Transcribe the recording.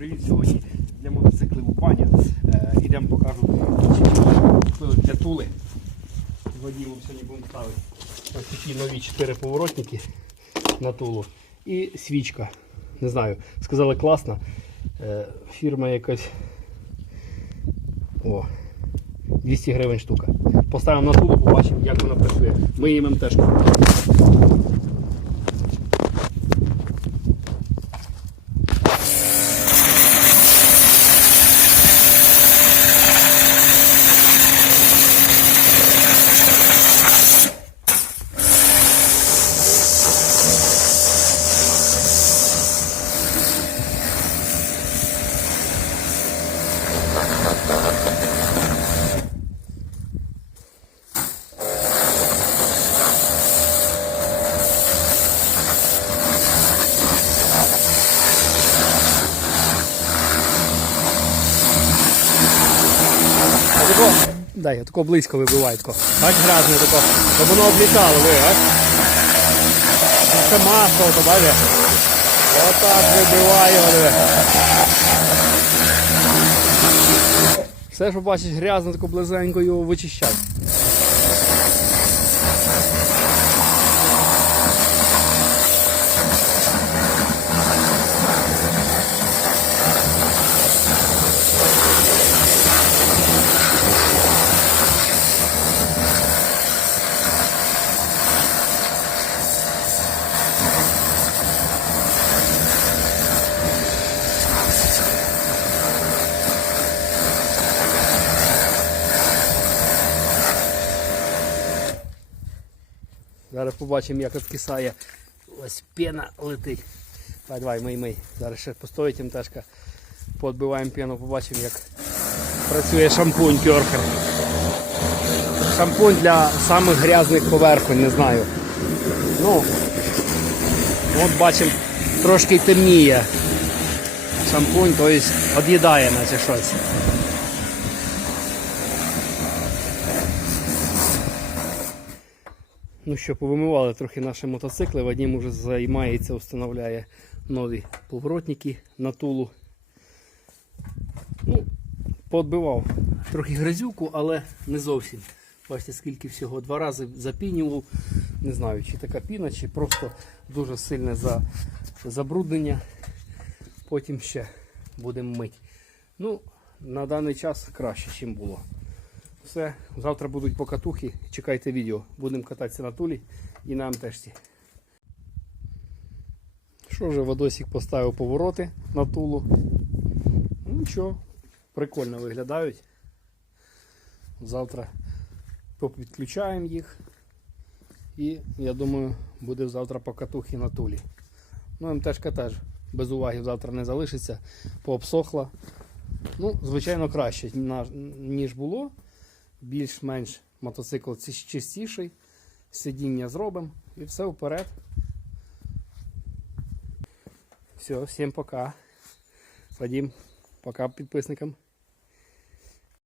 привіт! Сьогодні для мотоциклів у баня. Е, ідемо покажу для тули. Водіємо сьогодні будемо ставити ось такі нові 4 поворотники на тулу. І свічка. Не знаю, сказали класно. Е, фірма якась. О, 200 гривень штука. Поставимо на тулу, побачимо, як вона працює. Ми їм теж. Тако, дай, я тако близько вибиваю. Тако. Бач грязне тако. Щоб воно облітало, ви, а? Це масло, то бачите? Отак вибиваю. диви. Все, що бачиш грязно, тако близенько його вичищай. Зараз побачимо, як відкисає. Ось пена летить. Давай, давай, мий, мий. Зараз ще постоїть МТшка. Подбиваємо пену, побачимо, як працює шампунь Кьорхер. Шампунь для самих грязних поверхонь, не знаю. Ну, от бачимо, трошки темніє. Шампунь, тобто об'їдає наче щось. Ну що, повимивали трохи наші мотоцикли. Вадим уже займається, встановляє нові поворотники на тулу. Ну, Подбивав трохи грязюку, але не зовсім. Бачите, скільки всього два рази запінював. Не знаю, чи така піна, чи просто дуже сильне за... забруднення. Потім ще будемо мити. Ну, на даний час краще, ніж було. Все, завтра будуть покатухи. Чекайте відео. Будемо кататися на тулі і на МТшці. Що вже Вадосик поставив повороти на тулу. Ну нічого, прикольно виглядають. Завтра попідключаємо їх. І я думаю, буде завтра покатухи на тулі. Ну, МТшка теж без уваги завтра не залишиться, пообсохла. Ну, звичайно, краще, ніж було більш-менш мотоцикл чистіший, сидіння зробимо і все вперед. Все, всім пока. Вадим, пока підписникам.